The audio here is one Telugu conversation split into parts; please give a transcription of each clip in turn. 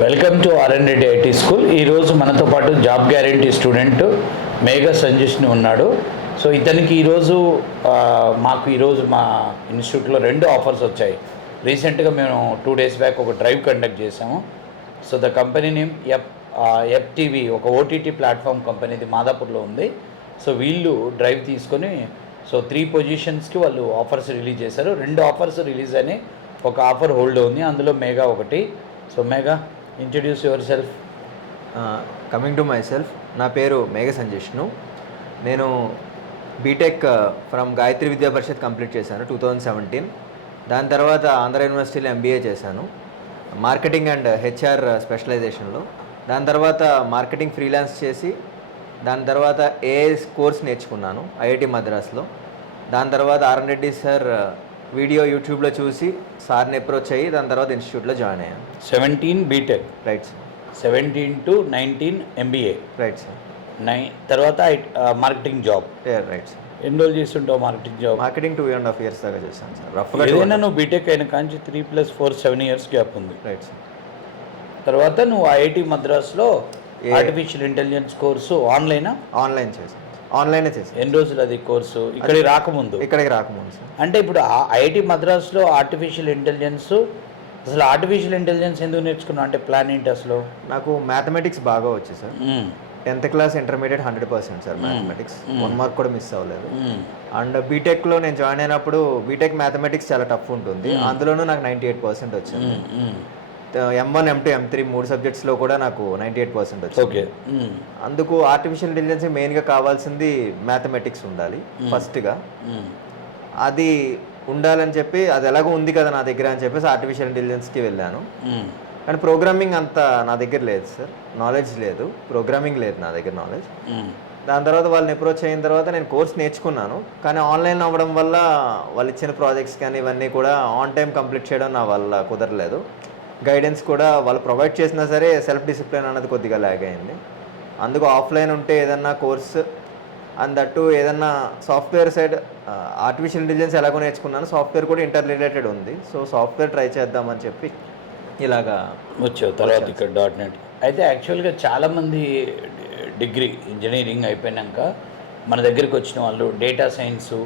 Welcome to RN Reddy IT school. ఈరోజు మనతో పాటు జాబ్ గ్యారంటీ స్టూడెంట్ మేఘా సంజీష్ని ఉన్నాడు. సో ఇతనికి ఈరోజు ఈరోజు మా ఇన్స్టిట్యూట్లో 2 ఆఫర్స్ వచ్చాయి. రీసెంట్గా మేము 2 days బ్యాక్ ఒక డ్రైవ్ కండక్ట్ చేసాము. So the company name FTV, ఒక ఓటీటీ ప్లాట్ఫామ్ కంపెనీది మాదాపూర్లో ఉంది. సో వీళ్ళు డ్రైవ్ తీసుకొని 3 పొజిషన్స్కి వాళ్ళు ఆఫర్స్ రిలీజ్ చేశారు. 2 ఆఫర్స్ రిలీజ్ అయినాయి, ఒక ఆఫర్ హోల్డ్ ఉంది, అందులో మేఘా ఒకటి. So Megha, introduce your self. Coming to my self, నా పేరు మేఘ సంజీష్ను. నేను బీటెక్ ఫ్రమ్ గాయత్రి విద్యా పరిషత్ కంప్లీట్ చేశాను 2017. దాని తర్వాత ఆంధ్ర యూనివర్సిటీలో ఎంబీఏ చేశాను మార్కెటింగ్ అండ్ హెచ్ఆర్ స్పెషలైజేషన్లో. దాని తర్వాత మార్కెటింగ్ ఫ్రీలాన్స్ చేసి దాని తర్వాత ఏఐ కోర్స్ నేర్చుకున్నాను ఐఐటి మద్రాస్లో. దాని తర్వాత ఆర్ఎన్ రెడ్డి సార్ వీడియో యూట్యూబ్లో చూసి సార్ని అప్రోచ్ అయ్యి దాని తర్వాత ఇన్స్టిట్యూట్లో జాయిన్ అయ్యాను. 17 B Tech, right sir. 17 to 19 MBA, right sir. తర్వాత మార్కెటింగ్ జాబ్. Right sir. ఎన్ని రోజులు చేస్తుంటావు మార్కెటింగ్ జాబ్? మార్కెటింగ్ 2.5 years దాకా చేశాను సార్. రఫ్గా ఏదైనా నువ్వు బీటెక్ అయిన కానీ 3 + 4 7 years గ్యాప్ ఉంది. Right sir. తర్వాత నువ్వు ఐఐటి మద్రాస్లో ఆర్టిఫిషియల్ ఇంటెలిజెన్స్ కోర్సు ఆన్లైన్ చేశాను. ఆన్లైనే చేశాను. ఎన్ని రోజులు అది కోర్సు? ఇక్కడికి రాకముందు సార్. అంటే ఇప్పుడు ఐఐటి మద్రాస్లో ఆర్టిఫిషియల్ ఇంటెలిజెన్స్, అసలు ఆర్టిఫిషియల్ ఇంటెలిజెన్స్ ఎందుకు నేర్చుకున్నావు? అంటే ప్లాన్ ఏంటి అసలు? నాకు మ్యాథమెటిక్స్ బాగా వచ్చి sir. 10th class intermediate 100% sir mathematics. 1 mark కూడా మిస్ అవ్వలేదు. అండ్ బీటెక్లో నేను జాయిన్ అయినప్పుడు బీటెక్ మ్యాథమెటిక్స్ చాలా టఫ్ ఉంటుంది, అందులోనూ నాకు 98% వచ్చింది. M1, M2, M3 3 సబ్జెక్ట్స్లో కూడా నాకు 98% వచ్చింది. అందుకు ఆర్టిఫిషియల్ ఇంటెలిజెన్స్ మెయిన్గా కావాల్సింది మ్యాథమెటిక్స్ ఉండాలి ఫస్ట్గా. అది ఉండాలని చెప్పి అది ఎలాగో ఉంది కదా నా దగ్గర అని చెప్పేసి ఆర్టిఫిషియల్ ఇంటెలిజెన్స్కి వెళ్ళాను. కానీ ప్రోగ్రామింగ్ అంత నా దగ్గర లేదు సార్, నాలెడ్జ్ లేదు, ప్రోగ్రామింగ్ లేదు నా దగ్గర నాలెడ్జ్. దాని తర్వాత వాళ్ళని అప్రోచ్ అయిన తర్వాత నేను కోర్స్ నేర్చుకున్నాను. కానీ ఆన్లైన్ అవ్వడం వల్ల వాళ్ళు ఇచ్చిన ప్రాజెక్ట్స్ కానీ ఇవన్నీ కూడా ఆన్ టైం కంప్లీట్ చేయడం నా వల్ల కుదరలేదు. గైడెన్స్ కూడా వాళ్ళు ప్రొవైడ్ చేసినా సరే సెల్ఫ్ డిసిప్లిన్ అన్నది కొద్దిగా ల్యాగ్ అయింది. అందుకు ఆఫ్లైన్ ఉంటే ఏదన్నా కోర్స్ అండ్ దట్టు ఏదన్నా సాఫ్ట్వేర్ సైడ్ ఆర్టిఫిషియల్ ఇంటెలిజెన్స్ ఎలాగో నేర్చుకున్నాను, సాఫ్ట్వేర్ కూడా ఇంటర్ రిలేటెడ్ ఉంది. సో సాఫ్ట్వేర్ ట్రై చేద్దామని చెప్పి ఇలాగా వచ్చావు. తర్వాత ఇక్కడ .NET అయితే యాక్చువల్గా చాలామంది డిగ్రీ ఇంజనీరింగ్ అయిపోయాక మన దగ్గరికి వచ్చిన వాళ్ళు డేటా సైన్సు,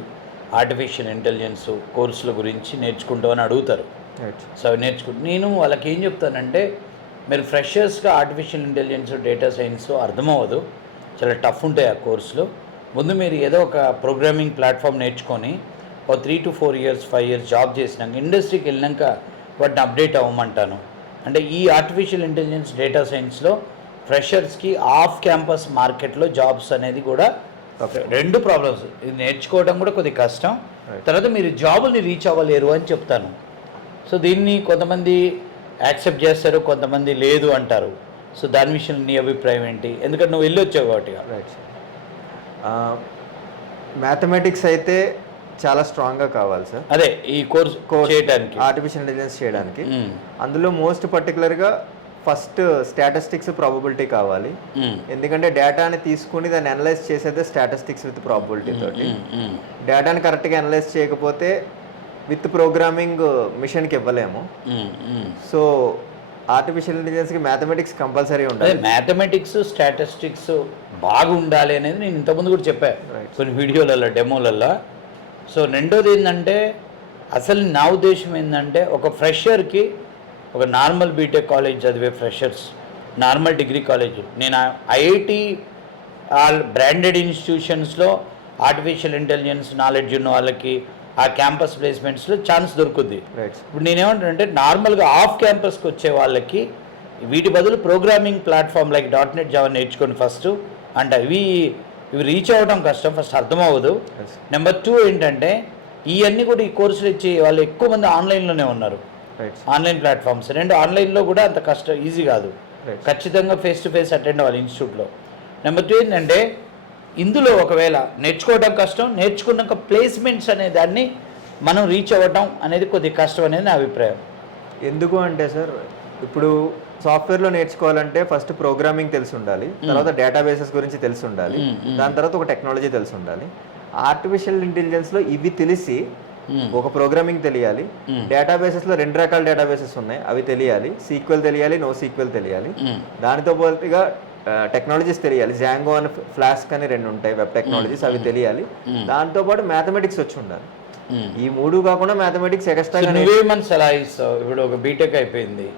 ఆర్టిఫిషియల్ ఇంటెలిజెన్స్ కోర్సుల గురించి నేర్చుకుంటామని అడుగుతారు. సో అవి నేను వాళ్ళకి ఏం చెప్తానంటే, మీరు ఫ్రెషర్స్గా ఆర్టిఫిషియల్ ఇంటెలిజెన్స్, డేటా సైన్స్ అర్థమవ్వదు, చాలా టఫ్ ఉంటాయి ఆ కోర్సులు. ముందు మీరు ఏదో ఒక ప్రోగ్రామింగ్ ప్లాట్ఫామ్ నేర్చుకొని ఒక 3 to 4 years 5 years జాబ్ చేసినాక ఇండస్ట్రీకి వెళ్ళినాక వాటిని అప్డేట్ అవ్వమంటాను. అంటే ఈ ఆర్టిఫిషియల్ ఇంటెలిజెన్స్, డేటా సైన్స్లో ఫ్రెషర్స్కి ఆఫ్ క్యాంపస్ మార్కెట్లో జాబ్స్ అనేది కూడా 2 ప్రాబ్లమ్స్. ఇది నేర్చుకోవడం కూడా కొద్దిగా కష్టం, తర్వాత మీరు జాబుల్ని రీచ్ అవ్వలేరు అని చెప్తాను. సో దీన్ని కొంతమంది యాక్సెప్ట్ చేస్తారు, కొంతమంది లేదు అంటారు. సో దాని విషయంలో నీ అభిప్రాయం ఏంటి? ఎందుకంటే నువ్వు వెళ్ళి వచ్చావు కాబట్టి. రైట్. మ్యాథమెటిక్స్ అయితే చాలా స్ట్రాంగ్గా కావాలి సార్. అదే ఈ కోర్స్ చేయడానికి, ఆర్టిఫిషియల్ ఇంటెలిజెన్స్ చేయడానికి. అందులో మోస్ట్ పర్టికులర్గా ఫస్ట్ స్టాటిస్టిక్స్, ప్రాబబిలిటీ కావాలి. ఎందుకంటే డేటాని తీసుకుని దాన్ని అనలైజ్ చేసేదే స్టాటిస్టిక్స్ విత్ ప్రాబబిలిటీ తోటి. డేటాని కరెక్ట్గా అనలైజ్ చేయకపోతే విత్ ప్రోగ్రామింగ్ మిషన్కి ఇవ్వలేము. సో ఆర్టిఫిషియల్ ఇంటెలిజెన్స్కి మ్యాథమెటిక్స్ కంపల్సరీ ఉండాలి. మ్యాథమెటిక్స్, స్టాటిస్టిక్స్ బాగా ఉండాలి అనేది నేను ఇంతకుముందు కూడా చెప్పాను కొన్ని వీడియోలలో, డెమోలలో. సో రెండోది ఏంటంటే, అసలు నా ఉద్దేశం ఏంటంటే, ఒక ఫ్రెషర్కి ఒక నార్మల్ బీటెక్ కాలేజ్ చదివే ఫ్రెషర్స్, నార్మల్ డిగ్రీ కాలేజ్, నేను ఐఐటి బ్రాండెడ్ ఇన్స్టిట్యూషన్స్లో ఆర్టిఫిషియల్ ఇంటెలిజెన్స్ నాలెడ్జ్ ఉన్న వాళ్ళకి ఆ క్యాంపస్ ప్లేస్మెంట్స్లో ఛాన్స్ దొరుకుద్ది. ఇప్పుడు నేనేమంటానంటే, నార్మల్గా ఆఫ్ క్యాంపస్కి వచ్చే వాళ్ళకి వీటి బదులు programming platform like .NET Java నేర్చుకోండి ఫస్ట్. అంటే ఇవి రీచ్ అవ్వడం కష్టం, ఫస్ట్ అర్థం అవ్వదు. నెంబర్ 2 ఏంటంటే, ఇవన్నీ కూడా ఈ కోర్సులు ఇచ్చే వాళ్ళు ఎక్కువ మంది ఆన్లైన్లోనే ఉన్నారు, ఆన్లైన్ ప్లాట్ఫామ్స్. ఆన్లైన్లో కూడా అంత ఈజీ కాదు, ఖచ్చితంగా ఫేస్ టు ఫేస్ అటెండ్ అవ్వాలి ఇన్స్టిట్యూట్లో. నెంబర్ 2 ఏంటంటే, ఇందులో ఒకవేళ నేర్చుకోవడం కష్టం, నేర్చుకున్నాక ప్లేస్మెంట్స్ అనే దాన్ని మనం రీచ్ అవ్వటం అనేది కొద్దిగా కష్టం అనేది నా అభిప్రాయం. ఎందుకు అంటే సార్, ఇప్పుడు సాఫ్ట్వేర్లో నేర్చుకోవాలంటే ఫస్ట్ ప్రోగ్రామింగ్ తెలిసి ఉండాలి, తర్వాత డేటాబేసెస్ గురించి తెలిసి ఉండాలి, దాని తర్వాత ఒక టెక్నాలజీ తెలిసి ఉండాలి. ఆర్టిఫిషియల్ ఇంటెలిజెన్స్లో ఇవి తెలిసి ఒక ప్రోగ్రామింగ్ తెలియాలి, డేటాబేసెస్లో 2 రకాల డేటాబేసెస్ ఉన్నాయి, అవి తెలియాలి, సీక్వెల్ తెలియాలి, నో సీక్వెల్ తెలియాలి. దానితో పాటుగా టెక్నాలజీస్ తెలియాలి, జాంగో అని ఫ్లాస్క్ అని 2 ఉంటాయి వెబ్ టెక్నాలజీస్, అవి తెలియాలి. దాంతో పాటు మ్యాథమెటిక్స్ వచ్చి ఉండాలి. ఈ 3 కాకుండా మ్యాథమెటిక్స్ ఎక్స్ట్రా. నువ్వేమని సలహా ఇస్తావు? ఇప్పుడు ఒక బీటెక్ అయిపోయింది,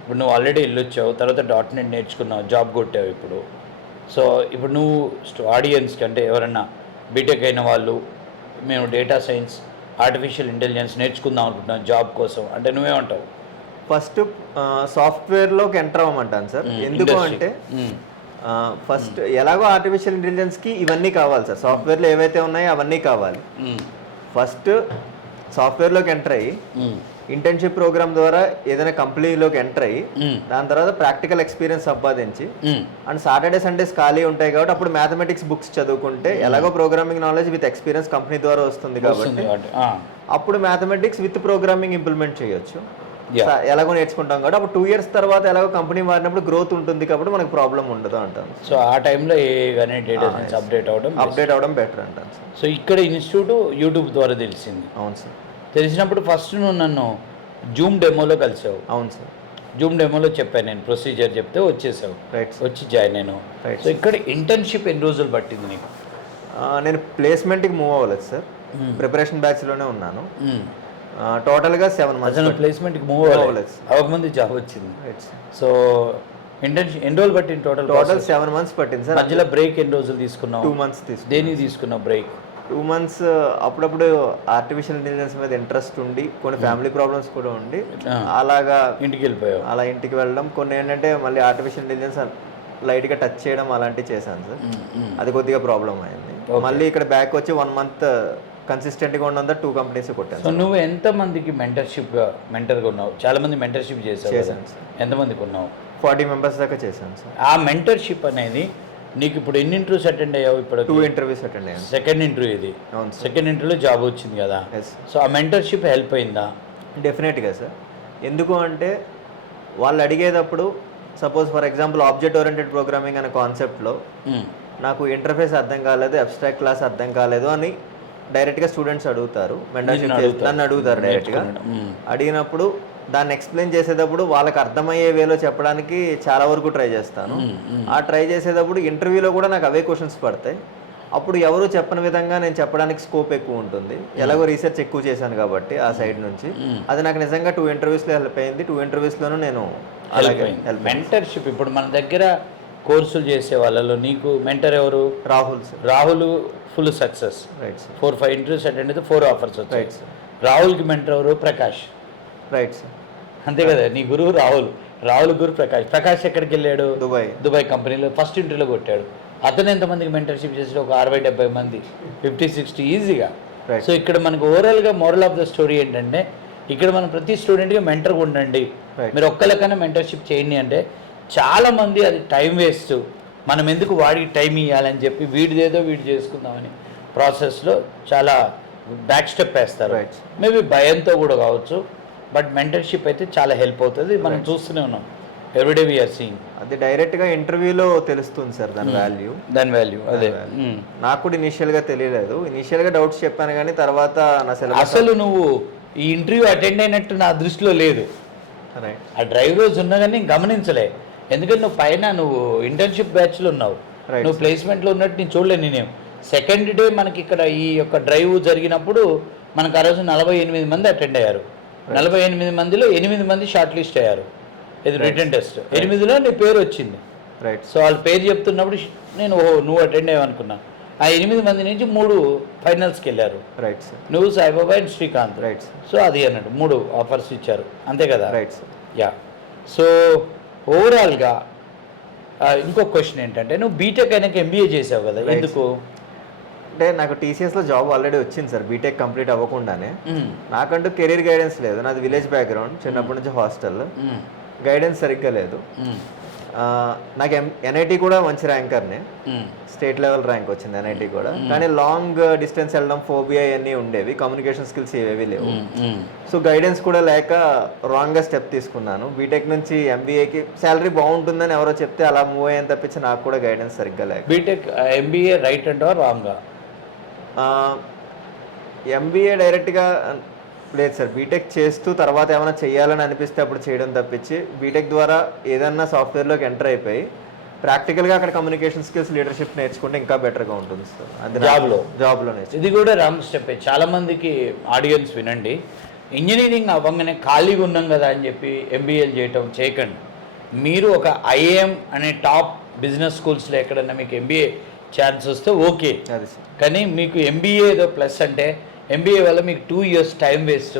ఇప్పుడు నువ్వు ఆల్రెడీ వెళ్ళొచ్చావు, తర్వాత .NET నేర్చుకున్నావు, జాబ్ కొట్టావు ఇప్పుడు. సో ఇప్పుడు నువ్వు ఆడియన్స్కి అంటే ఎవరన్నా బీటెక్ అయిన వాళ్ళు మేము డేటా సైన్స్ ఆర్టిఫిషియల్ ఇంటెలిజెన్స్ నేర్చుకుందాం అనుకుంటున్నాం జాబ్ కోసం అంటే నువ్వేమంటావు? ఫస్ట్ సాఫ్ట్వేర్లోకి ఎంటర్ అవ్వమంటాను సార్. ఎందుకు అంటే ఫస్ట్ ఎలాగో ఆర్టిఫిషియల్ ఇంటెలిజెన్స్కి ఇవన్నీ కావాలి సార్, సాఫ్ట్వేర్లో ఏవైతే ఉన్నాయో అవన్నీ కావాలి. ఫస్ట్ సాఫ్ట్వేర్లోకి ఎంటర్ అయ్యి ఇంటర్న్షిప్ ప్రోగ్రామ్ ద్వారా ఏదైనా కంపెనీలోకి ఎంటర్ అయ్యి దాని తర్వాత ప్రాక్టికల్ ఎక్స్పీరియన్స్ సంపాదించి అండ్ సాటర్డే సండేస్ ఖాళీ ఉంటాయి కాబట్టి అప్పుడు మ్యాథమెటిక్స్ బుక్స్ చదువుకుంటే ఎలాగో programming knowledge with experience company ద్వారా వస్తుంది కాబట్టి అప్పుడు మ్యాథమెటిక్స్ విత్ ప్రోగ్రామింగ్ ఇంప్లిమెంట్ చేయొచ్చు. ఎలాగో నేర్చుకుంటాం కాబట్టి అప్పుడు 2 years తర్వాత ఎలాగో కంపెనీ మారినప్పుడు గ్రోత్ ఉంటుంది కాబట్టి మనకు ప్రాబ్లం ఉండదు అంటాను. సో ఆ టైంలో అప్డేట్ అవడం బెటర్ అంటాను సార్. సో ఇక్కడ ఇన్స్టిట్యూట్ యూట్యూబ్ ద్వారా తెలిసింది. అవును సార్. తెలిసినప్పుడు ఫస్ట్ నువ్వు నన్ను జూమ్ డెమోలో కలిసావు. అవును సార్. జూమ్ డెమోలో చెప్పాను నేను, ప్రొసీజర్ చెప్తే వచ్చేసావు, వచ్చి జాయిన్ అయినావు. సో ఇక్కడ ఇంటర్న్షిప్ ఎన్ని రోజులు పట్టింది నీకు? నేను ప్లేస్మెంట్కి మూవ్ అవ్వలేదు సార్, ప్రిపరేషన్ బ్యాచ్లోనే ఉన్నాను. టోటల్గా 7 months. ప్లేస్మెంట్కి మూవ్ అవ్వలేదు, అవ్వకముందు జాబ్ వచ్చింది. సో ఇంటర్న్షిప్ ఎన్ని రోజులు పట్టింది? టోటల్ 7 months పట్టింది సార్. మధ్యలో బ్రేక్ ఎన్ని రోజులు తీసుకున్నావు? 2 months తీసుకున్నాను. దేనికి తీసుకున్నావు బ్రేక్? 2 months అప్పుడప్పుడు ఆర్టిఫిషియల్ ఇంటెలిజెన్స్ మీద ఇంట్రెస్ట్ ఉండి కొన్ని ఫ్యామిలీ ప్రాబ్లమ్స్ కూడా ఉండి అలాగా ఇంటికి వెళ్ళిపోయావు. అలా ఇంటికి వెళ్ళడం, కొన్ని ఏంటంటే మళ్ళీ ఆర్టిఫిషియల్ ఇంటెలిజెన్స్ లైట్గా టచ్ చేయడం అలాంటివి చేశాను సార్. అది కొద్దిగా ప్రాబ్లం అయింది. మళ్ళీ ఇక్కడ బ్యాక్ వచ్చి 1 month కన్సిస్టెంట్గా ఉన్నంత 2 companies కొట్టాను. సో నువ్వు ఎంతమందికి మెంటర్గా ఉన్నావు? చాలా మంది మెంటర్షిప్ చేశాను. ఎంతమందికి ఉన్నావు? 40 members దాకా చేశాను సార్. ఆ మెంటర్షిప్ అనేది నీకు ఇప్పుడు ఎన్ని ఇంటర్వ్యూస్ అటెండ్ అయ్యావు? ఇప్పుడు 2 interviews అటెండ్ అయ్యాను. సెకండ్ ఇంటర్వ్యూ ఇది. సెకండ్ ఇంటర్వ్యూలో జాబ్ వచ్చింది కదా. సో ఆ మెంటర్షిప్ హెల్ప్ అయిందా? డెఫినెట్గా సార్. ఎందుకు అంటే వాళ్ళు అడిగేటప్పుడు suppose for example object oriented programming అనే కాన్సెప్ట్లో నాకు ఇంటర్ఫేస్ అర్థం కాలేదు, అబ్స్ట్రాక్ట్ క్లాస్ అర్థం కాలేదు అని డైరెక్ట్గా స్టూడెంట్స్ అడుగుతారు. మెంటర్షిప్ నన్ను అడుగుతారు డైరెక్ట్గా. అడిగినప్పుడు దాన్ని ఎక్స్ప్లెయిన్ చేసేటప్పుడు వాళ్ళకి అర్థమయ్యే వేలో చెప్పడానికి చాలా వరకు ట్రై చేస్తాను. ఆ ట్రై చేసేటప్పుడు ఇంటర్వ్యూలో కూడా నాకు అవే క్వశ్చన్స్ పడతాయి. అప్పుడు ఎవరు చెప్పని విధంగా నేను చెప్పడానికి స్కోప్ ఎక్కువ ఉంటుంది. ఎలాగో రీసెర్చ్ ఎక్కువ చేశాను కాబట్టి ఆ సైడ్ నుంచి అది నాకు నిజంగా 2 interviewsలో హెల్ప్ అయింది. 2 interviewsలోనూ నేను అలాగే మెంటర్షిప్. ఇప్పుడు మన దగ్గర కోర్సులు చేసే వాళ్ళలో నీకు మెంటర్ ఎవరు? Rahul full success. 4-5 interviews attend అయితే 4 offers వచ్చాయి. రాహుల్కి మెంటర్ ఎవరు? ప్రకాష్. Right sir. అంతే కదా, నీ గురువు రాహుల్ గురు ప్రకాష్ ఎక్కడికి వెళ్ళాడు? దుబాయ్ కంపెనీలో ఫస్ట్ ఇంటర్వ్యూలో కొట్టాడు. అతను ఎంతమందికి మెంటర్షిప్ చేసాడు? ఒక 60-70 మంది, 50-60 ఈజీగా. సో ఇక్కడ మనకు ఓవరాల్గా మోరల్ ఆఫ్ ద స్టోరీ ఏంటంటే ఇక్కడ మనం ప్రతి స్టూడెంట్గా మెంటర్గా ఉండండి. మీరు ఒక్కరికైనా మెంటర్షిప్ చేయండి అంటే చాలామంది అది టైం వేస్ట్, మనం ఎందుకు వాడికి టైం ఇవ్వాలని చెప్పి వీడిదేదో వీడు చేసుకుందామని ప్రాసెస్లో చాలా బ్యాక్ స్టెప్ వేస్తారు. మేబీ భయంతో కూడా కావచ్చు, బట్ మెంటర్షిప్ అయితే చాలా హెల్ప్ అవుతుంది. మనం చూస్తూనే ఉన్నాం, ఎవ్రీడే వీఆర్ సీయింగ్. అది డైరెక్ట్గా ఇంటర్వ్యూలో తెలుస్తుంది సార్ దాని వాల్యూ. అదే నాకు కూడా ఇనిషియల్గా తెలియలేదు. ఇనిషియల్గా డౌట్స్ చెప్పాను కానీ తర్వాత నా సిలబస్ అసలు నువ్వు ఈ ఇంటర్వ్యూ అటెండ్ అయినట్టు నా దృష్టిలో లేదు. ఆ డ్రైవ్ రోజు ఉన్నా కానీ నేను గమనించలే, ఎందుకంటే నువ్వు పైన నువ్వు ఇంటర్న్షిప్ బ్యాచ్లో ఉన్నావు, నువ్వు ప్లేస్మెంట్లో ఉన్నట్టు నేను చూడలేదు. నేనేం సెకండ్ డే మనకి ఇక్కడ ఈ యొక్క డ్రైవ్ జరిగినప్పుడు మనకు ఆ రోజు 48 మంది అటెండ్ అయ్యారు. 48 మందిలో 8 మంది షార్ట్ లిస్ట్ అయ్యారు. ఇది రిటర్న్ టెస్ట్. 8లో నీ పేరు వచ్చింది. సో వాళ్ళ పేరు చెప్తున్నప్పుడు నేను నువ్వు అటెండ్ అయ్యావనుకున్నా. ఆ 8 మంది నుంచి 3 ఫైనల్స్కి వెళ్ళారు. నువ్వు, సాయిబాబా అండ్ శ్రీకాంత్. సో అది అన్నట్టు 3 ఆఫర్స్ ఇచ్చారు, అంతే కదా. యా. సో ఓవరాల్గా ఇంకొక క్వశ్చన్ ఏంటంటే నువ్వు బీటెక్ అయినాక ఎంబీఏ చేసావు కదా, ఎందుకు? అంటే నాకు టీసీఎస్లో జాబ్ ఆల్రెడీ వచ్చింది సార్ బీటెక్ కంప్లీట్ అవ్వకుండానే. నాకంటూ కెరీర్ గైడెన్స్ లేదు. నాది విలేజ్ బ్యాక్గ్రౌండ్, చిన్నప్పటి నుంచి హాస్టల్, గైడెన్స్ సరిగ్గా లేదు. నాకు ఎన్ఐటి కూడా మంచి ర్యాంకర్నే, స్టేట్ లెవెల్ ర్యాంక్ వచ్చింది ఎన్ఐటి కూడా. కానీ లాంగ్ డిస్టెన్స్ వెళ్ళడం, ఫోబియా అన్నీ ఉండేవి, కమ్యూనికేషన్ స్కిల్స్ ఏవేవి లేవు. సో గైడెన్స్ కూడా లేక రాంగ్గా స్టెప్ తీసుకున్నాను. బీటెక్ నుంచి ఎంబీఏకి శాలరీ బాగుంటుందని ఎవరో చెప్తే అలా మూవ్ అయ్యాను తప్పించి నాకు కూడా గైడెన్స్ సరిగ్గా లేక. బీటెక్ ఎంబీఏ రైట్ అంటావా రాంగా? ఎంబీఏ డైరెక్ట్గా లేదు సార్, బీటెక్ చేస్తూ తర్వాత ఏమైనా చేయాలని అనిపిస్తే అప్పుడు చేయడం తప్పించి బీటెక్ ద్వారా ఏదన్నా సాఫ్ట్వేర్లోకి ఎంటర్ అయిపోయి ప్రాక్టికల్గా అక్కడ కమ్యూనికేషన్ స్కిల్స్, లీడర్షిప్ నేర్చుకుంటే ఇంకా బెటర్గా ఉంటుంది సార్. అది జాబ్లో నేర్చు. ఇది కూడా రాంగ్ స్టెప్. చాలా మందికి ఆడియన్స్ వినండి, ఇంజనీరింగ్ అవ్వగానే ఖాళీగా ఉన్నాం కదా అని చెప్పి ఎంబీఏలు చేయకండి. మీరు ఒక ఐఏఎం అనే టాప్ బిజినెస్ స్కూల్స్లో ఎక్కడన్నా మీకు ఎంబీఏ ఛాన్స్ వస్తే ఓకే, అది సార్. కానీ మీకు ఎంబీఏ ఏదో ప్లస్ అంటే ఎంబీఏ వల్ల మీకు 2 years time waste.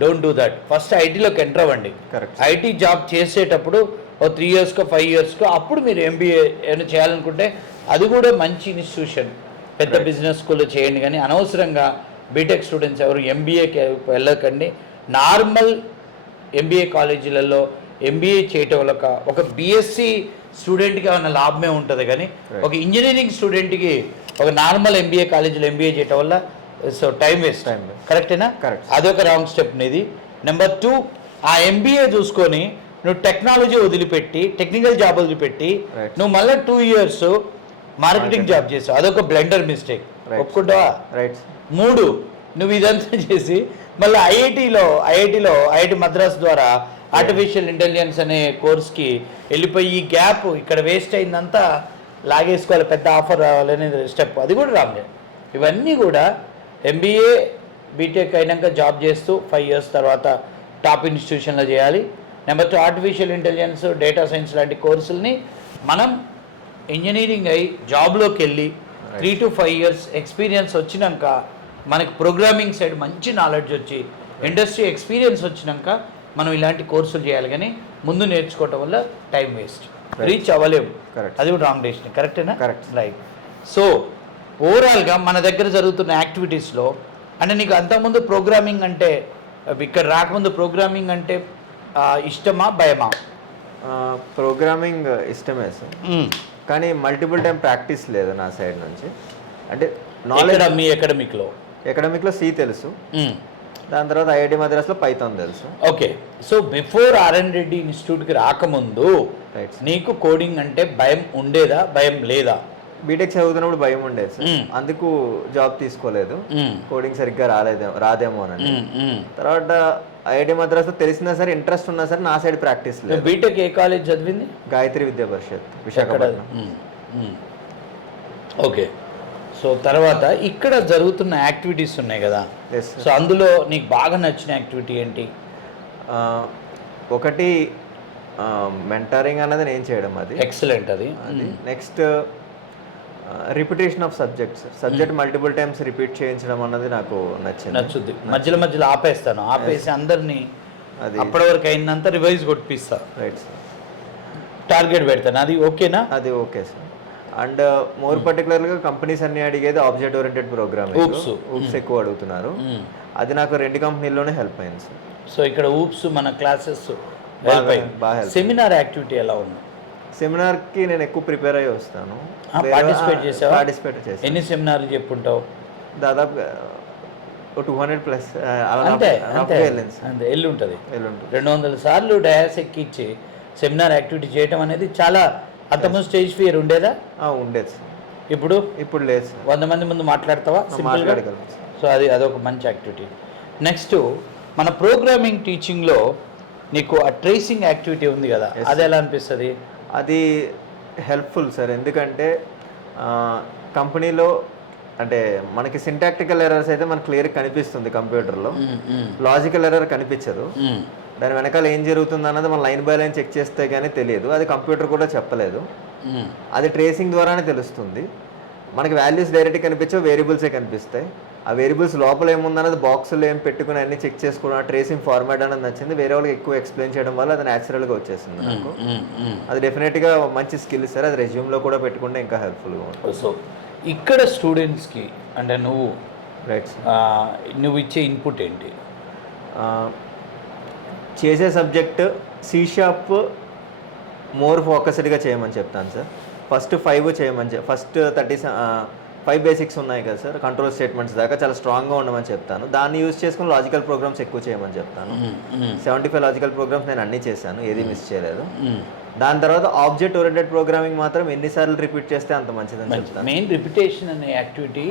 Don't do that. First ఐటీలోకి ఎంటర్ అవ్వండి. కరెక్ట్. ఐటీ జాబ్ చేసేటప్పుడు ఓ 3 yearsకో 5 yearsకో అప్పుడు మీరు ఎంబీఏ ఏమైనా చేయాలనుకుంటే అది కూడా మంచి ఇన్స్టిట్యూషన్, పెద్ద బిజినెస్ స్కూల్లో చేయండి. కానీ అనవసరంగా బీటెక్ స్టూడెంట్స్ ఎవరు ఎంబీఏకి వెళ్ళకండి. నార్మల్ ఎంబీఏ కాలేజీలలో ఎంబీఏ చేయటం వల్ల ఒక బీఎస్సీ స్టూడెంట్కి ఏమైనా లాభమే ఉంటుంది, కానీ ఒక ఇంజనీరింగ్ స్టూడెంట్కి ఒక నార్మల్ ఎంబీఏ కాలేజీలో ఎంబీఏ చేయటం వల్ల సో టైం వేస్ట్. కరెక్టేనా? కరెక్ట్. అదొక రాంగ్ స్టెప్ నీది. నెంబర్ 2, ఆ ఎంబీఏ చూసుకొని నువ్వు టెక్నాలజీ వదిలిపెట్టి, టెక్నికల్ జాబ్ వదిలిపెట్టి నువ్వు మళ్ళీ 2 years మార్కెటింగ్ జాబ్ చేసావు. అదొక బ్లెండర్ మిస్టేక్. ఒప్పుకుంటావా? రైట్. 3, నువ్వు ఇదంతా చేసి మళ్ళీ ఐఐటి మద్రాస్ ద్వారా ఆర్టిఫిషియల్ ఇంటెలిజెన్స్ అనే కోర్స్కి వెళ్ళిపోయి ఈ గ్యాప్ ఇక్కడ వేస్ట్ అయిందంతా లాగేసుకోవాలి, పెద్ద ఆఫర్ రావాలనేది స్టెప్. అది కూడా రాంగ్. ఇవన్నీ కూడా ఎంబీఏ బీటెక్ అయినాక జాబ్ చేస్తూ 5 years తర్వాత టాప్ ఇన్స్టిట్యూషన్లో చేయాలి. Number 2, artificial intelligence, data science లాంటి కోర్సుల్ని మనం ఇంజనీరింగ్ అయ్యి జాబ్లోకి వెళ్ళి 3 to 5 years ఎక్స్పీరియన్స్ వచ్చినాక మనకి ప్రోగ్రామింగ్ సైడ్ మంచి నాలెడ్జ్ వచ్చి ఇండస్ట్రీ ఎక్స్పీరియన్స్ వచ్చినాక మనం ఇలాంటి కోర్సులు చేయాలి. కానీ ముందు నేర్చుకోవటం వల్ల టైం వేస్ట్, రీచ్ అవ్వలేము. అది కూడా రాంగ్ డెసిషన్. కరెక్టేనా? కరెక్ట్. రైట్. సో ఓవరాల్గా మన దగ్గర జరుగుతున్న యాక్టివిటీస్లో అంటే నీకు అంతకుముందు ప్రోగ్రామింగ్ అంటే ఇక్కడ రాకముందు ప్రోగ్రామింగ్ అంటే ఇష్టమా భయమా? ప్రోగ్రామింగ్ ఇష్టమే సార్, కానీ మల్టిపుల్ టైం ప్రాక్టీస్ లేదు నా సైడ్ నుంచి. అంటే నాలెడ్జ్ మీ ఎకడమిక్లో సి తెలుసు, దాని తర్వాత ఐఐటి మద్రాస్లో పైథాన్ తెలుసు. Okay. So before RN Reddy ఇన్స్టిట్యూట్కి రాకముందు నీకు కోడింగ్ అంటే భయం ఉండేదా, భయం లేదా? బీటెక్ చదువుతున్నప్పుడు భయం ఉండేది సార్, అందుకు జాబ్ తీసుకోలేదు. కోడింగ్ సరిగ్గా రాదేమో అని. తర్వాత ఐఐటి మద్రాస్లో తెలిసినా సరే, ఇంట్రెస్ట్ ఉన్నా సరే నా సైడ్ ప్రాక్టీస్ లేదు. బీటెక్ ఏ కాలేజ్ చదివింది? గాయత్రి విద్యా పరిషత్, విశాఖపట్నం. ఓకే. సో తర్వాత ఇక్కడ జరుగుతున్న యాక్టివిటీస్ ఉన్నాయి కదా, సో అందులో నీకు బాగా నచ్చిన యాక్టివిటీ ఏంటి? ఒకటి మెంటరింగ్ అన్నది నేను చేయడం, అది ఎక్సలెంట్. అది next repetition of subject multiple times repeat చేయించడం అన్నది నాకు నచ్చుద్ది. మధ్యలో ఆపేసి అందరినీ అది అప్పటి వరకు అయినంత రివైజ్ కొట్టిస్తా. Right sir. టార్గెట్ పెడతాను, అది ఓకేనా? అది ఓకే సార్. అండ్ మోర్ పర్టికులర్గా కంపెనీస్ అన్ని అడిగేది ఆబ్జెక్ట్ ఓరియంటెడ్ ప్రోగ్రామింగ్, ఊప్స్ ఎక్కువ అడుగుతున్నారు. అది నాకు 2 కంపెనీల్లోనే హెల్ప్ అయింది సార్. సో ఇక్కడ ఊప్స్ మన క్లాసెస్ బాగా. సెమినార్ యాక్టివిటీ ఎలా ఉంది? సెమినార్కి నేను ఎక్కువ ప్రిపేర్ అయ్యి వస్తాను. పార్టిసిపేట్ చేసాను. ఎన్ని సెమినార్లు చెప్పుంటావు? దాదాపు 200+ అంతే వెళ్ళి ఉంటుంది. 200 సార్లు డయాస్ ఎక్కిచ్చి సెమినార్ యాక్టివిటీ చేయడం అనేది చాలా. అంతకుముందు స్టేజ్ ఫియర్ ఉండేదా? ఉండేది సార్. ఇప్పుడు లేదు. 100 మంది ముందు మాట్లాడతావా? సో అదొక మంచి యాక్టివిటీ. నెక్స్ట్ మన ప్రోగ్రామింగ్ టీచింగ్లో నీకు ఆ ట్రేసింగ్ యాక్టివిటీ ఉంది కదా, అది ఎలా అనిపిస్తుంది? అది హెల్ప్ఫుల్ సార్, ఎందుకంటే కంపెనీలో అంటే మనకి సింటాక్టికల్ ఎర్రర్స్ అయితే మనకు క్లియర్గా కనిపిస్తుంది కంప్యూటర్లో, లాజికల్ ఎర్రర్ కనిపించదు. దాని వెనకాల ఏం జరుగుతుంది అన్నది మనం లైన్ బై లైన్ చెక్ చేస్తే కానీ తెలియదు, అది కంప్యూటర్ కూడా చెప్పలేదు. అది ట్రేసింగ్ ద్వారానే తెలుస్తుంది. మనకి వాల్యూస్ డైరెక్ట్గా కనిపించవు, వేరియబుల్సే కనిపిస్తాయి. ఆ వేరియబుల్స్ లోపల ఏముందన్నది బాక్సులు ఏం పెట్టుకుని అన్ని చెక్ చేసుకోవడం, ఆ ట్రేసింగ్ ఫార్మాట్ అనేది నచ్చింది. వేరే వాళ్ళకి ఎక్కువ ఎక్స్ప్లెయిన్ చేయడం వల్ల అది న్యాచురల్గా వచ్చేసింది నాకు. అది డెఫినెట్గా మంచి స్కిల్ సార్, అది రెజ్యూమ్లో కూడా పెట్టుకుంటే ఇంకా హెల్ప్ఫుల్గా ఉంటుంది. సో ఇక్కడ స్టూడెంట్స్కి అంటే రైట్ నువ్వు ఇచ్చే ఇన్పుట్ ఏంటి? చేసే సబ్జెక్ట్ C# మోర్ ఫోకస్డ్గా చేయమని చెప్తాను సార్. ఫస్ట్ 5 చేయమని ఫస్ట్ 5 బేసిక్స్ ఉన్నాయి కదా సార్, కంట్రోల్ స్టేట్మెంట్స్ దాకా చాలా స్ట్రాంగ్గా ఉండమని చెప్తాను. దాన్ని యూజ్ చేసుకుని లాజికల్ ప్రోగ్రామ్స్ ఎక్కువ చేయమని చెప్తాను. 75 లాజికల్ ప్రోగ్రామ్స్ నేను అన్నీ చేశాను, ఏది మిస్ చేయలేదు. దాని తర్వాత ఆబ్జెక్ట్ ఓరియంటెడ్ ప్రోగ్రామింగ్ మాత్రం ఎన్నిసార్లు రిపీట్ చేస్తే అంత మంచిదని చెప్తాను. మెయిన్ రిపిటేషన్ అనే యాక్టివిటీ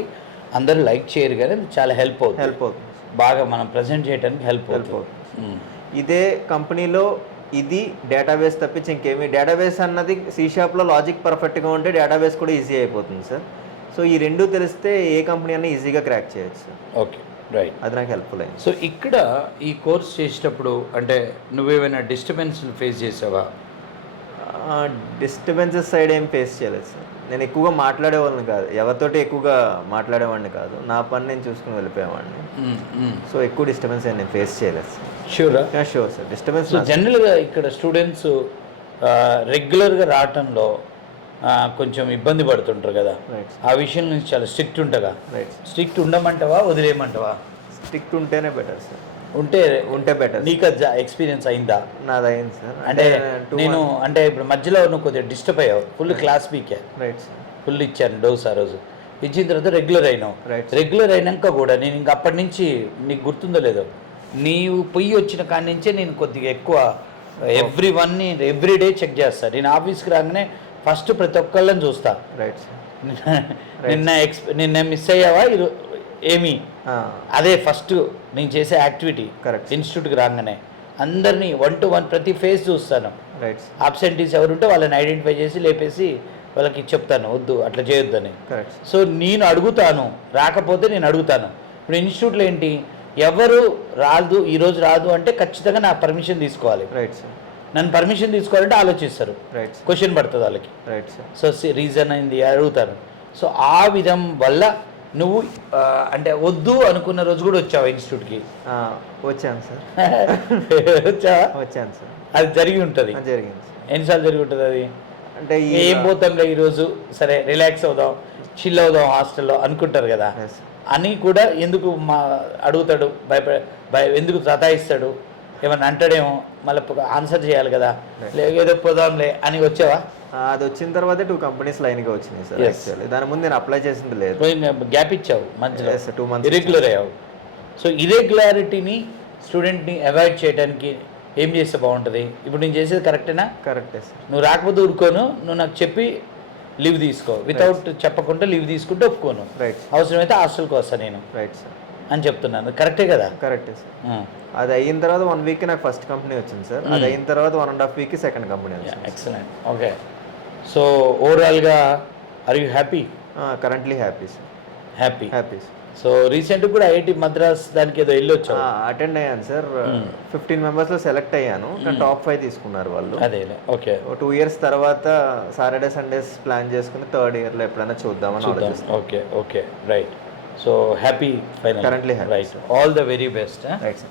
అందరూ లైక్ చేయరు కానీ అది చాలా హెల్ప్ అవుతుంది, హెల్ప్ అవుతుంది, బాగా మనం ప్రజెంట్ చేయడానికి హెల్ప్ హెల్ప్ అవుతుంది. అవుతుంది. ఇదే కంపెనీలో ఇది డేటాబేస్ తప్పించి ఇంకేమి, డేటాబేస్ అన్నది సి షార్ప్లో లాజిక్ పర్ఫెక్ట్గా ఉంటే డేటాబేస్ కూడా ఈజీ అయిపోతుంది సార్. సో ఈ రెండు తెలిస్తే ఏ కంపెనీ అన్నా ఈజీగా క్రాక్ చేయొచ్చు సార్. Okay, right. అది నాకు హెల్ప్ఫుల్ అయింది. సో ఇక్కడ ఈ కోర్స్ చేసేటప్పుడు అంటే నువ్వేమైనా డిస్టర్బెన్స్లు ఫేస్ చేసావా? డిస్టర్బెన్సెస్ సైడ్ ఏం ఫేస్ చేయలేదు సార్. నేను ఎక్కువగా మాట్లాడేవాళ్ళని కాదు, ఎవరితోటి ఎక్కువగా మాట్లాడేవాడిని కాదు, నా పని నేను చూసుకుని వెళ్ళిపోయేవాడిని. సో ఎక్కువ డిస్టర్బెన్స్ నేను ఫేస్ చేయలేదు సార్. షూరా? Sure sir. డిస్టర్బెన్స్ సో జనరల్గా ఇక్కడ స్టూడెంట్స్ రెగ్యులర్గా రావటంలో కొంచెం ఇబ్బంది పడుతుంటారు కదా, రైట్ ఆ విషయం నుంచి చాలా స్ట్రిక్ట్ ఉంటగా. రైట్. స్ట్రిక్ట్ ఉండమంటావా వదిలేయమంటావా? స్ట్రిక్ట్ ఉంటేనే బెటర్ సార్. ఉంటే బెటర్. నీకు ఎక్స్పీరియన్స్ అయిందా? నాది అయింది సార్. అంటే నేను అంటే ఇప్పుడు మధ్యలో నువ్వు కొద్దిగా డిస్టర్బ్ అయ్యావు, ఫుల్ క్లాస్ వీకే, రైట్ సార్, ఫుల్ ఇచ్చాను డోస్ ఆ రోజు. ఇచ్చిన తర్వాత రెగ్యులర్ అయినావు. రైట్. రెగ్యులర్ అయినాక కూడా నేను ఇంక అప్పటి నుంచి నీకు గుర్తుందో లేదో, నీవు పొయ్యి వచ్చిన కాడి నుంచే నేను కొద్దిగా ఎక్కువ ఎవ్రీ డే చెక్ చేస్తాను. నేను ఆఫీస్కి రాగానే ఫస్ట్ ప్రతి ఒక్కళ్ళని చూస్తా. Right sir. నిన్న మిస్ అయ్యావా ఏమి, Ah, అదే ఫస్ట్ నేను చేసే యాక్టివిటీ. కరెక్ట్. ఇన్స్టిట్యూట్కి రాగానే అందరినీ 1 to 1 ప్రతి ఫేస్ చూస్తాను. రైట్. ఆబ్సెంటీస్ ఎవరుంటే వాళ్ళని ఐడెంటిఫై చేసి లేపేసి వాళ్ళకి చెప్తాను వద్దు అట్లా చేయొద్దని. కరెక్ట్. సో నేను అడుగుతాను, రాకపోతే నేను అడుగుతాను. ఇప్పుడు ఇన్స్టిట్యూట్లో ఏంటి, ఎవరు రాదు ఈరోజు రాదు అంటే ఖచ్చితంగా నా పర్మిషన్ తీసుకోవాలి. Right sir. నన్ను పర్మిషన్ తీసుకోవాలంటే ఆలోచిస్తారు, రైట్ సార్. క్వశ్చన్ పడుతుంది వాళ్ళకి. Right sir. సో రీజన్ అయింది అడుగుతాను. సో ఆ విధం వల్ల నువ్వు అంటే వద్దు అనుకున్న రోజు కూడా వచ్చావు ఇన్స్టిట్యూట్కి? వచ్చాను సార్. వచ్చావా? వచ్చాను సార్. అది జరిగి ఉంటుంది. జరిగింది సార్. ఎన్నిసార్లు జరిగి ఉంటుంది అది? అంటే ఏం పోతాంలే ఈరోజు, సరే రిలాక్స్ అవుదాం, చిల్ అవుదాం హాస్టల్లో అనుకుంటారు కదా. Yes. అని కూడా ఎందుకు అడుగుతాడు, ఎందుకు సతాయిస్తాడు, ఏమన్నా అంటాడేమో, మళ్ళీ ఆన్సర్ చేయాలి కదా, ఏదో పోదాంలే అని వచ్చావా? అది వచ్చిన తర్వాత 2 కంపెనీస్ లైన్గా వచ్చినాయి సార్. యాక్చువల్లీ దాని ముందు నేను అప్లై చేసింది లేదు. గ్యాప్ ఇచ్చావు మధ్యలో, 2 months ఇరెగ్యులర్ అయ్యావు. సో ఇరెగ్యులారిటీని స్టూడెంట్ని అవాయిడ్ చేయడానికి ఏం చేస్తే బాగుంటుంది? ఇప్పుడు నేను చేసేది కరెక్టేనా? కరెక్టే సార్. నువ్వు రాకపోతే ఊరుకోను, నువ్వు నాకు చెప్పి లీవ్ తీసుకో, వితౌట్ చెప్పకుండా లీవ్ తీసుకుంటే ఒప్పుకోను, రైట్. అవసరమైతే హాస్టల్కి వస్తాను నేను రైట్ సార్ అని చెప్తున్నాను. కరెక్టే కదా? కరెక్టే సార్. అది అయిన తర్వాత 1 week నాకు ఫస్ట్ కంపెనీ వచ్చింది సార్. అది అయిన తర్వాత 1.5 week సెకండ్ కంపెనీ వచ్చింది. ఎక్సలెంట్. ఓకే. సో ఓవరాల్గా are you happy? Currently happy sir. Happy. Sir. So రీసెంట్గా కూడా ఐఐటి మద్రాస్ దానికి ఏదో వెళ్ళొచ్చు. అటెండ్ అయ్యాను సార్. 15 మెంబర్స్లో సెలెక్ట్ అయ్యాను, కానీ టాప్ 5 తీసుకున్నారు వాళ్ళు. అదే. ఓకే. 2 years తర్వాత సాటర్డే సండేస్ ప్లాన్ చేసుకుని 3rd yearలో ఎప్పుడైనా చూద్దామని ఆలోచిస్తాను. Okay. Right. So happy final. Currently happy, right. All the very best. Right sir.